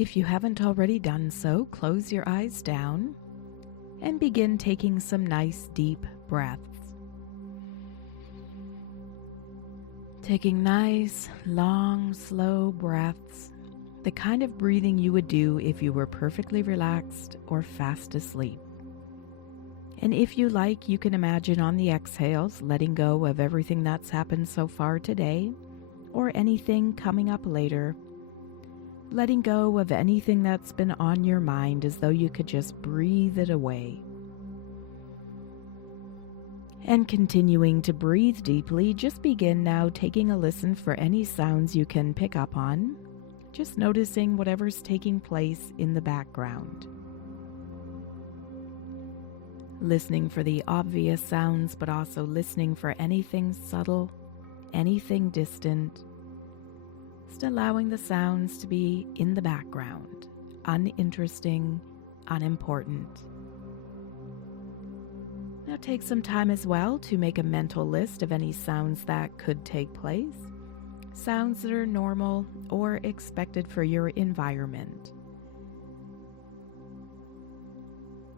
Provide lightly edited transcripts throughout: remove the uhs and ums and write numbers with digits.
If you haven't already done so, close your eyes down and begin taking some nice deep breaths. Taking nice, long, slow breaths, the kind of breathing you would do if you were perfectly relaxed or fast asleep. And if you like, you can imagine on the exhales letting go of everything that's happened so far today or anything coming up later. Letting go of anything that's been on your mind as though you could just breathe it away. And continuing to breathe deeply, just begin now taking a listen for any sounds you can pick up on, just noticing whatever's taking place in the background. Listening for the obvious sounds, but also listening for anything subtle, anything distant. Just allowing the sounds to be in the background, uninteresting, unimportant. Now take some time as well to make a mental list of any sounds that could take place, sounds that are normal or expected for your environment.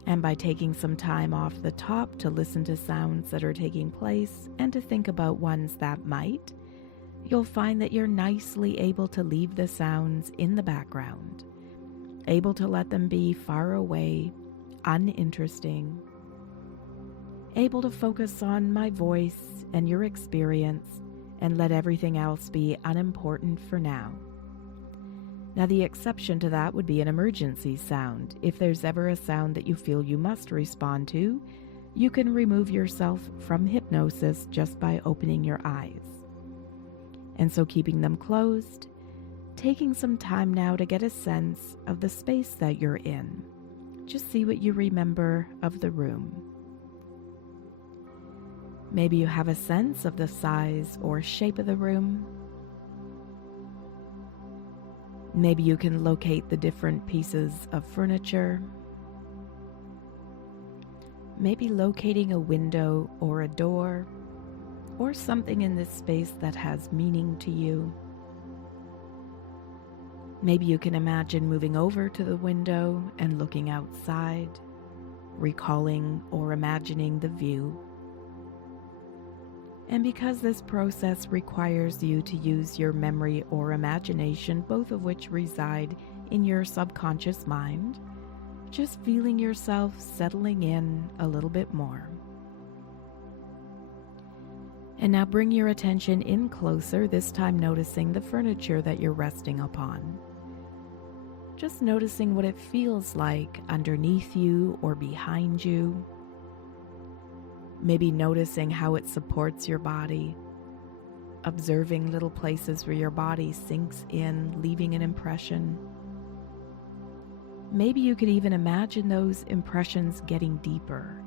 And by taking some time off the top to listen to sounds that are taking place and to think about ones that might, you'll find that you're nicely able to leave the sounds in the background, able to let them be far away, uninteresting, able to focus on my voice and your experience and let everything else be unimportant for now. Now, the exception to that would be an emergency sound. If there's ever a sound that you feel you must respond to, you can remove yourself from hypnosis just by opening your eyes. And so keeping them closed, taking some time now to get a sense of the space that you're in. Just see what you remember of the room. Maybe you have a sense of the size or shape of the room. Maybe you can locate the different pieces of furniture. Maybe locating a window or a door, or something in this space that has meaning to you. Maybe you can imagine moving over to the window and looking outside, recalling or imagining the view. And because this process requires you to use your memory or imagination, both of which reside in your subconscious mind, just feeling yourself settling in a little bit more. And now bring your attention in closer, this time noticing the furniture that you're resting upon. Just noticing what it feels like underneath you or behind you. Maybe noticing how it supports your body. Observing little places where your body sinks in, leaving an impression. Maybe you could even imagine those impressions getting deeper,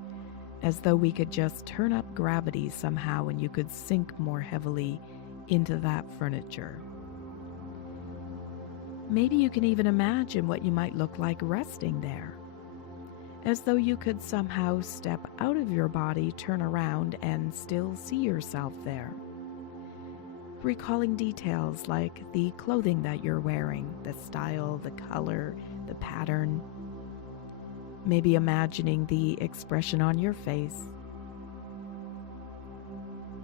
as though we could just turn up gravity somehow and you could sink more heavily into that furniture. Maybe you can even imagine what you might look like resting there, as though you could somehow step out of your body, turn around, and still see yourself there. Recalling details like the clothing that you're wearing, the style, the color, the pattern. Maybe imagining the expression on your face.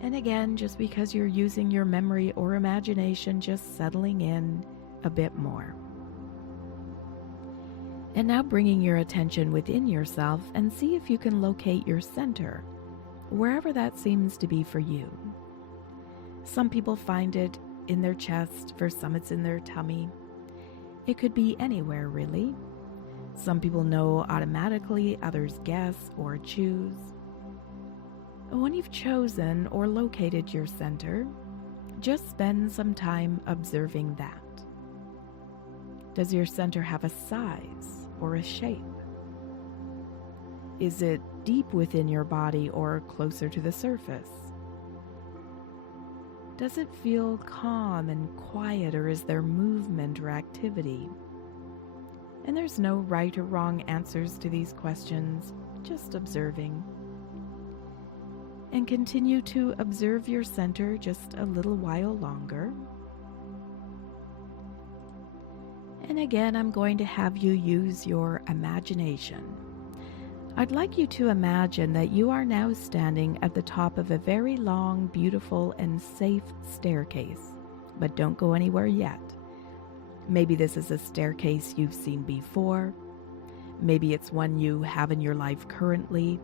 And again, just because you're using your memory or imagination, just settling in a bit more. And now bringing your attention within yourself and see if you can locate your center, wherever that seems to be for you. Some people find it in their chest, for some it's in their tummy. It could be anywhere, really. Some people know automatically, others guess or choose. When you've chosen or located your center, just spend some time observing that. Does your center have a size or a shape? Is it deep within your body or closer to the surface? Does it feel calm and quiet, or is there movement or activity? And there's no right or wrong answers to these questions, just observing. And continue to observe your center just a little while longer. And again, I'm going to have you use your imagination. I'd like you to imagine that you are now standing at the top of a very long, beautiful, and safe staircase, but don't go anywhere yet. Maybe this is a staircase you've seen before. Maybe it's one you have in your life currently.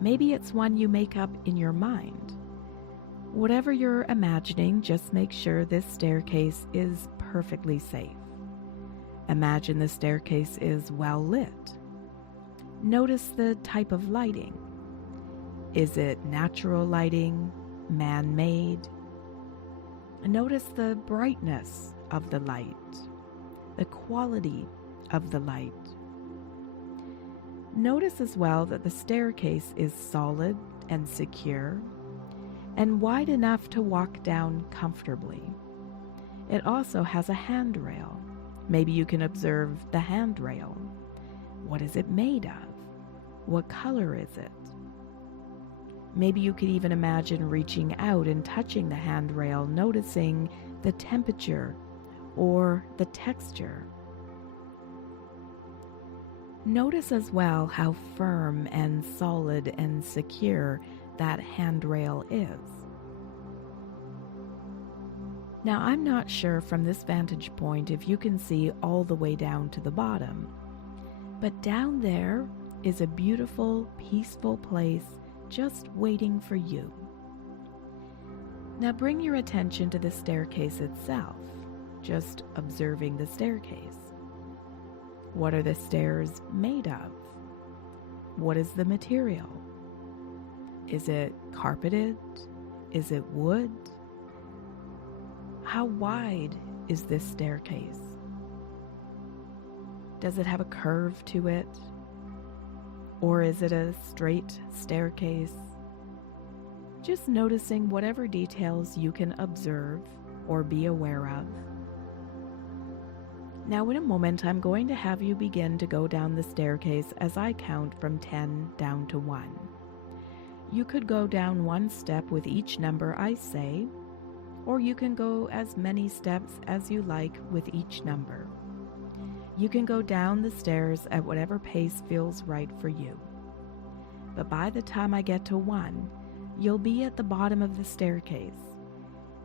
Maybe it's one you make up in your mind. Whatever you're imagining, just make sure this staircase is perfectly safe. Imagine the staircase is well lit. Notice the type of lighting. Is it natural lighting, man-made? Notice the brightness of the light, the quality of the light. Notice as well that the staircase is solid and secure and wide enough to walk down comfortably. It also has a handrail. Maybe you can observe the handrail. What is it made of? What color is it? Maybe you could even imagine reaching out and touching the handrail, noticing the temperature or the texture. Notice as well how firm and solid and secure that handrail is. Now, I'm not sure from this vantage point if you can see all the way down to the bottom, but down there is a beautiful, peaceful place just waiting for you. Now bring your attention to the staircase itself, just observing the staircase. What are the stairs made of? What is the material? Is it carpeted? Is it wood? How wide is this staircase? Does it have a curve to it? Or is it a straight staircase? Just noticing whatever details you can observe or be aware of. Now in a moment, I'm going to have you begin to go down the staircase as I count from 10 down to 1. You could go down one step with each number I say, or you can go as many steps as you like with each number. You can go down the stairs at whatever pace feels right for you. But by the time I get to 1, you'll be at the bottom of the staircase.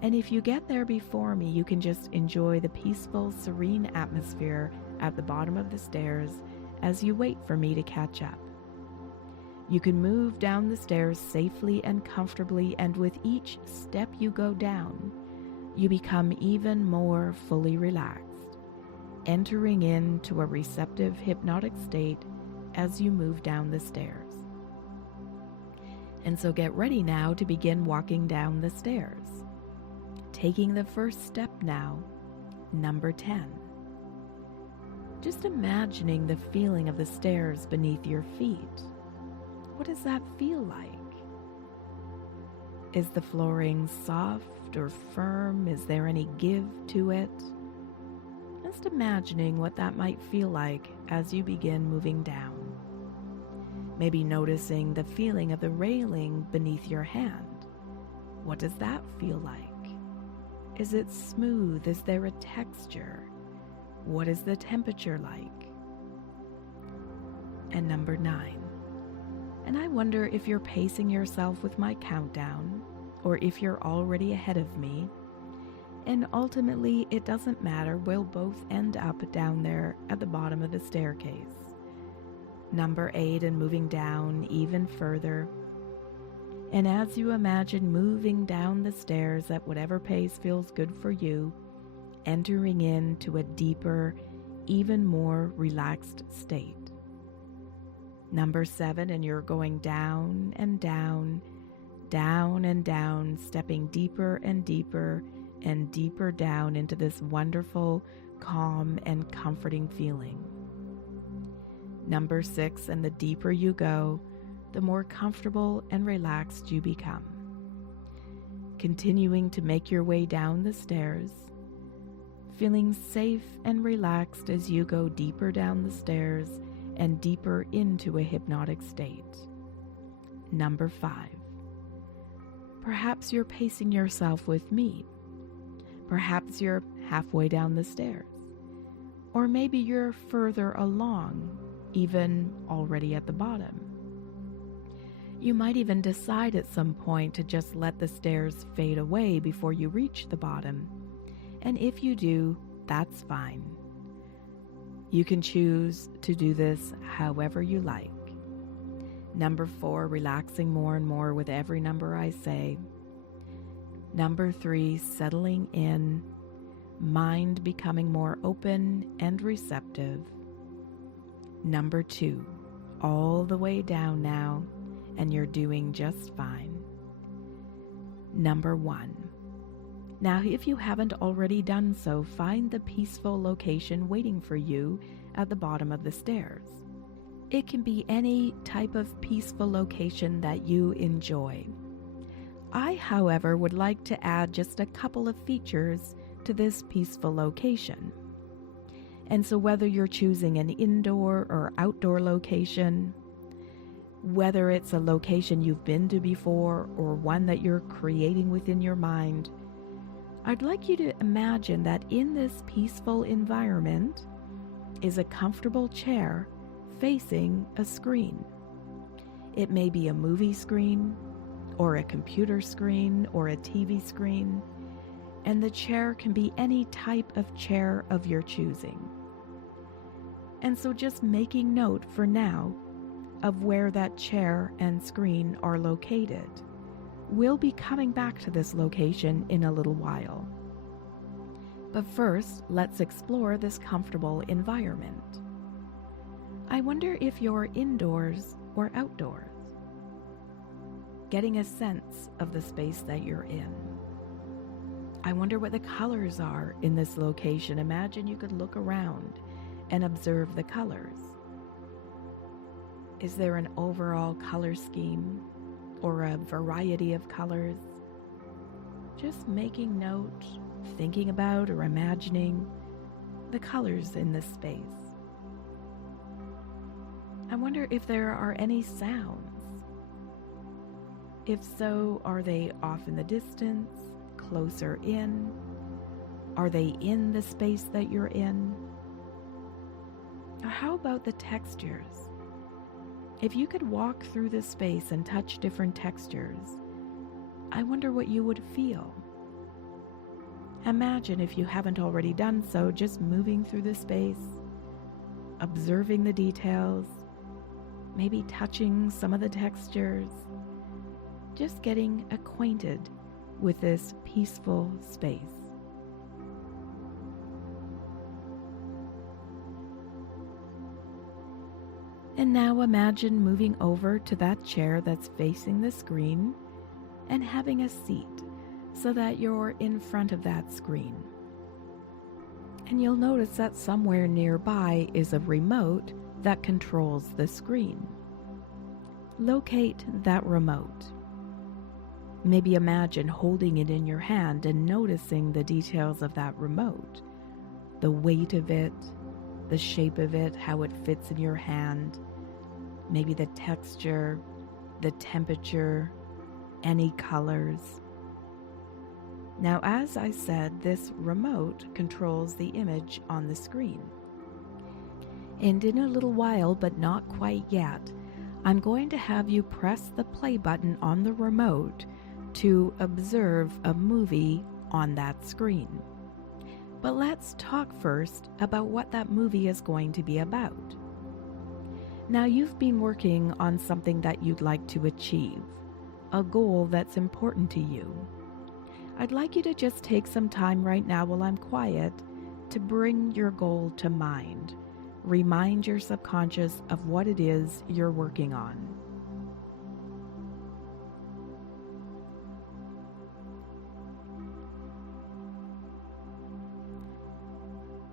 And if you get there before me, you can just enjoy the peaceful, serene atmosphere at the bottom of the stairs as you wait for me to catch up. You can move down the stairs safely and comfortably, and with each step you go down, you become even more fully relaxed, entering into a receptive hypnotic state as you move down the stairs. And so get ready now to begin walking down the stairs. Taking the first step now, number 10. Just imagining the feeling of the stairs beneath your feet. What does that feel like? Is the flooring soft or firm? Is there any give to it? Just imagining what that might feel like as you begin moving down. Maybe noticing the feeling of the railing beneath your hand. What does that feel like? Is it smooth? Is there a texture? What is the temperature like? And number 9. And I wonder if you're pacing yourself with my countdown, or if you're already ahead of me. And ultimately, it doesn't matter. We'll both end up down there at the bottom of the staircase. Number 8, and moving down even further. And as you imagine moving down the stairs at whatever pace feels good for you, entering into a deeper, even more relaxed state. Number 7, and you're going down and down, down and down, stepping deeper and deeper and deeper down into this wonderful, calm, and comforting feeling. Number 6, and the deeper you go, the more comfortable and relaxed you become. Continuing to make your way down the stairs, feeling safe and relaxed as you go deeper down the stairs and deeper into a hypnotic state. Number 5. Perhaps you're pacing yourself with me. Perhaps you're halfway down the stairs. Or maybe you're further along, even already at the bottom. You might even decide at some point to just let the stairs fade away before you reach the bottom. And if you do, that's fine. You can choose to do this however you like. Number 4, relaxing more and more with every number I say. Number 3, settling in, mind becoming more open and receptive. Number 2, all the way down now, and you're doing just fine. Number 1. Now, if you haven't already done so, find the peaceful location waiting for you at the bottom of the stairs. It can be any type of peaceful location that you enjoy. I, however, would like to add just a couple of features to this peaceful location. And so whether you're choosing an indoor or outdoor location, whether it's a location you've been to before or one that you're creating within your mind, I'd like you to imagine that in this peaceful environment is a comfortable chair facing a screen. It may be a movie screen, or a computer screen, or a TV screen, and the chair can be any type of chair of your choosing. And so just making note for now of where that chair and screen are located. We'll be coming back to this location in a little while. But first, let's explore this comfortable environment. I wonder if you're indoors or outdoors, getting a sense of the space that you're in. I wonder what the colors are in this location. Imagine you could look around and observe the colors. Is there an overall color scheme or a variety of colors? Just making note, thinking about or imagining the colors in this space. I wonder if there are any sounds. If so, are they off in the distance, closer in? Are they in the space that you're in? Or how about the textures? If you could walk through the space and touch different textures, I wonder what you would feel. Imagine, if you haven't already done so, just moving through the space, observing the details, maybe touching some of the textures, just getting acquainted with this peaceful space. And now imagine moving over to that chair that's facing the screen and having a seat so that you're in front of that screen. And you'll notice that somewhere nearby is a remote that controls the screen. Locate that remote. Maybe imagine holding it in your hand and noticing the details of that remote, the weight of it, the shape of it, how it fits in your hand, maybe the texture, the temperature, any colors. Now, as I said, this remote controls the image on the screen. And in a little while, but not quite yet, I'm going to have you press the play button on the remote to observe a movie on that screen. But let's talk first about what that movie is going to be about. Now, you've been working on something that you'd like to achieve, a goal that's important to you. I'd like you to just take some time right now while I'm quiet to bring your goal to mind. Remind your subconscious of what it is you're working on.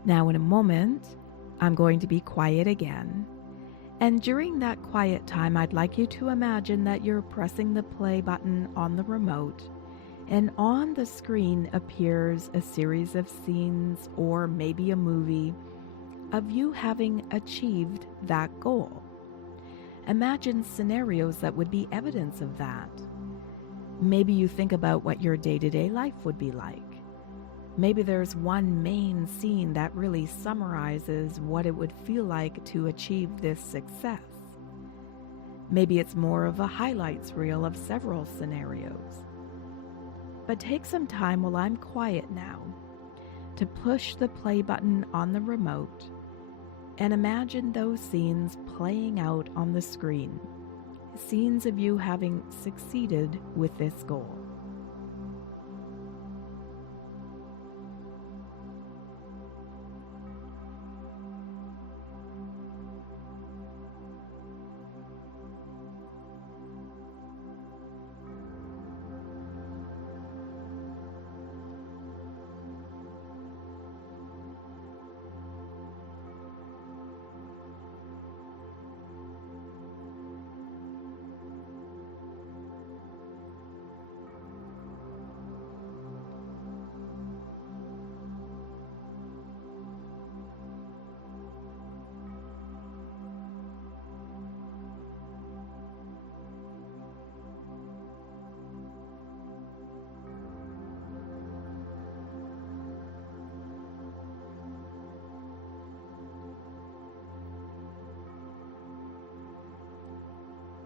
Now, in a moment, I'm going to be quiet again. And during that quiet time, I'd like you to imagine that you're pressing the play button on the remote, and on the screen appears a series of scenes or maybe a movie of you having achieved that goal. Imagine scenarios that would be evidence of that. Maybe you think about what your day-to-day life would be like. Maybe there's one main scene that really summarizes what it would feel like to achieve this success. Maybe it's more of a highlights reel of several scenarios. But take some time while I'm quiet now to push the play button on the remote and imagine those scenes playing out on the screen. Scenes of you having succeeded with this goal.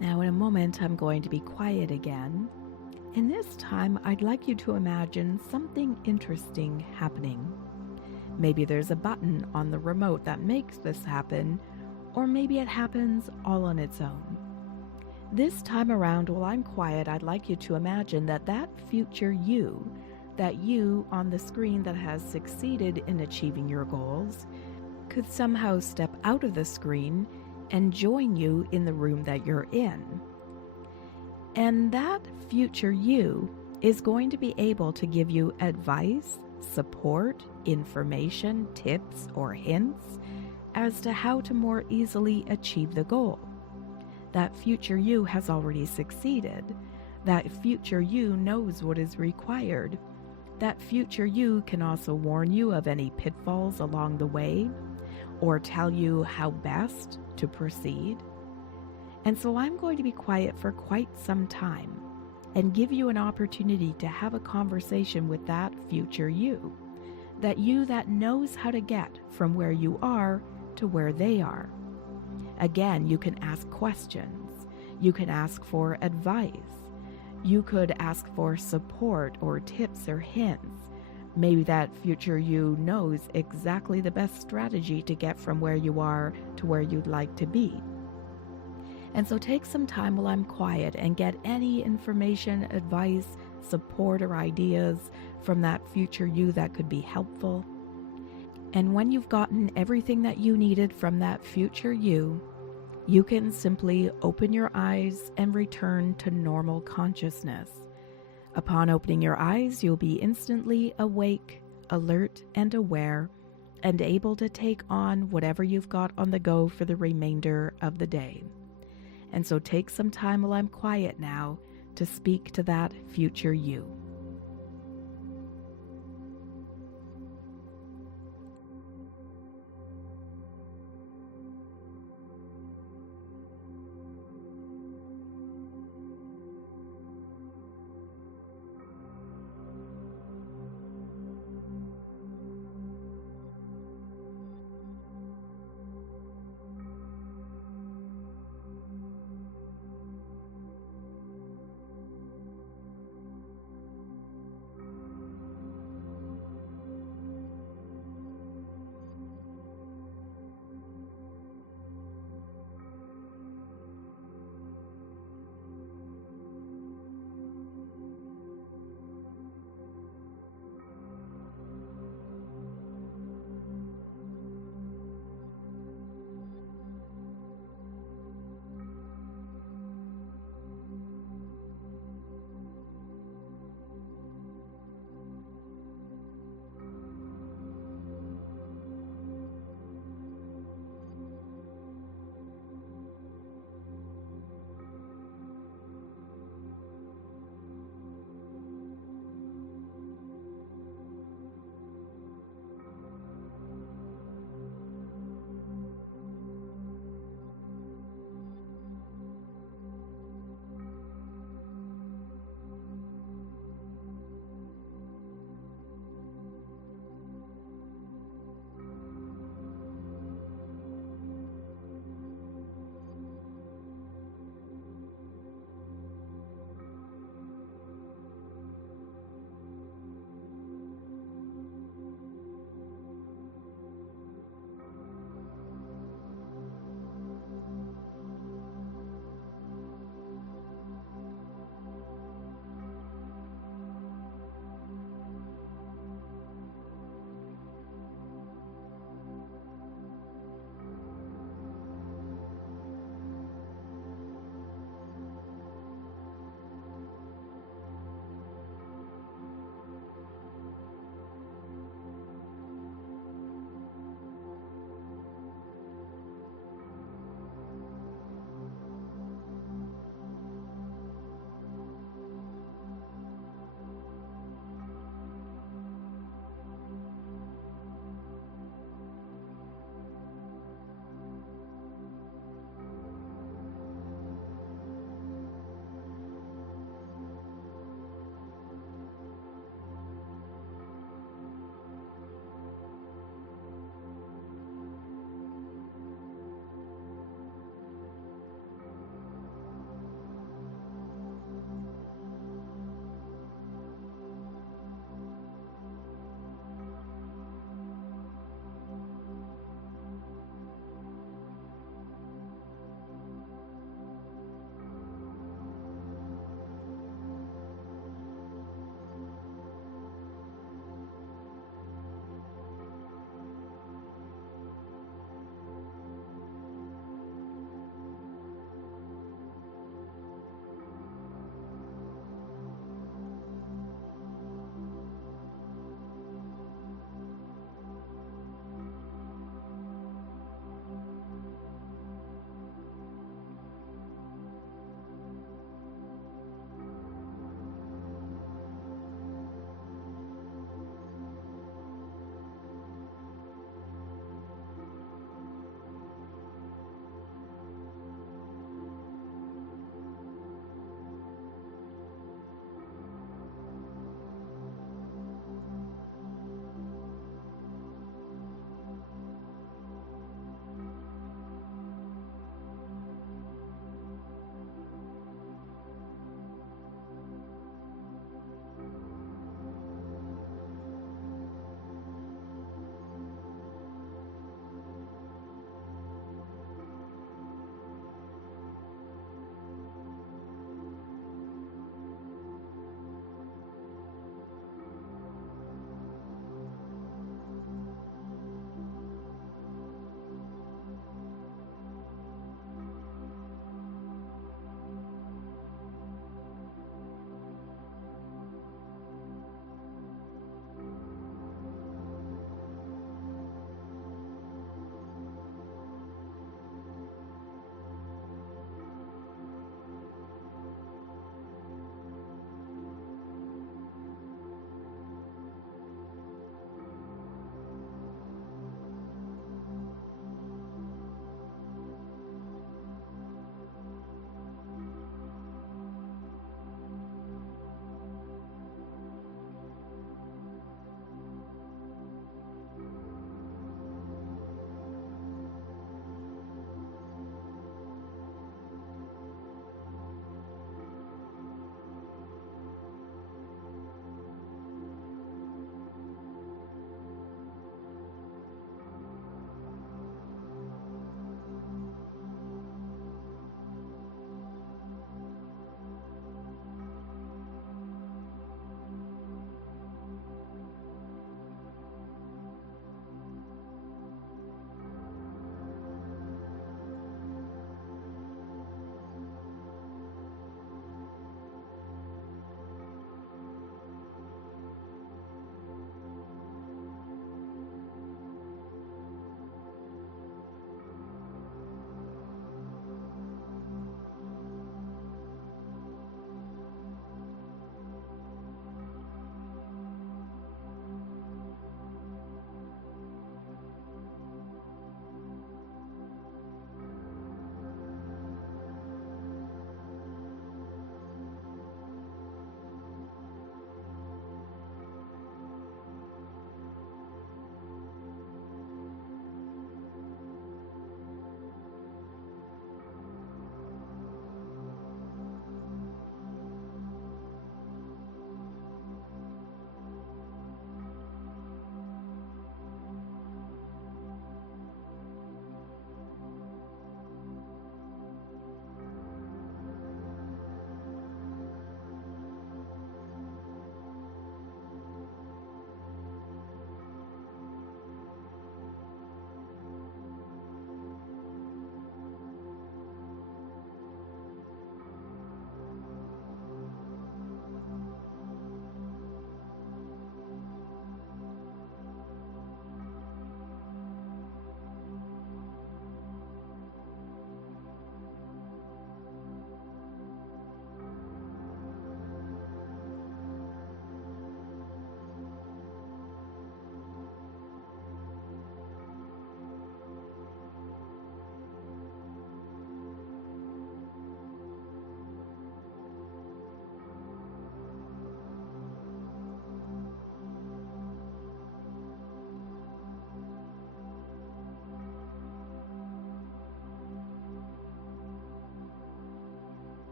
Now in a moment, I'm going to be quiet again, and this time I'd like you to imagine something interesting happening. Maybe there's a button on the remote that makes this happen, or maybe it happens all on its own. This time around, while I'm quiet, I'd like you to imagine that future you, that you on the screen that has succeeded in achieving your goals, could somehow step out of the screen and join you in the room that you're in. And that future you is going to be able to give you advice, support, information, tips, or hints as to how to more easily achieve the goal. That future you has already succeeded. That future you knows what is required. That future you can also warn you of any pitfalls along the way, or tell you how best to proceed. And so I'm going to be quiet for quite some time and give you an opportunity to have a conversation with that future you that knows how to get from where you are to where they are. Again, you can ask questions. You can ask for advice. You could ask for support or tips or hints. Maybe that future you knows exactly the best strategy to get from where you are to where you'd like to be. And so take some time while I'm quiet and get any information, advice, support, or ideas from that future you that could be helpful. And when you've gotten everything that you needed from that future you can simply open your eyes and return to normal consciousness. Upon opening your eyes, you'll be instantly awake, alert, and aware, and able to take on whatever you've got on the go for the remainder of the day. And so take some time while I'm quiet now to speak to that future you.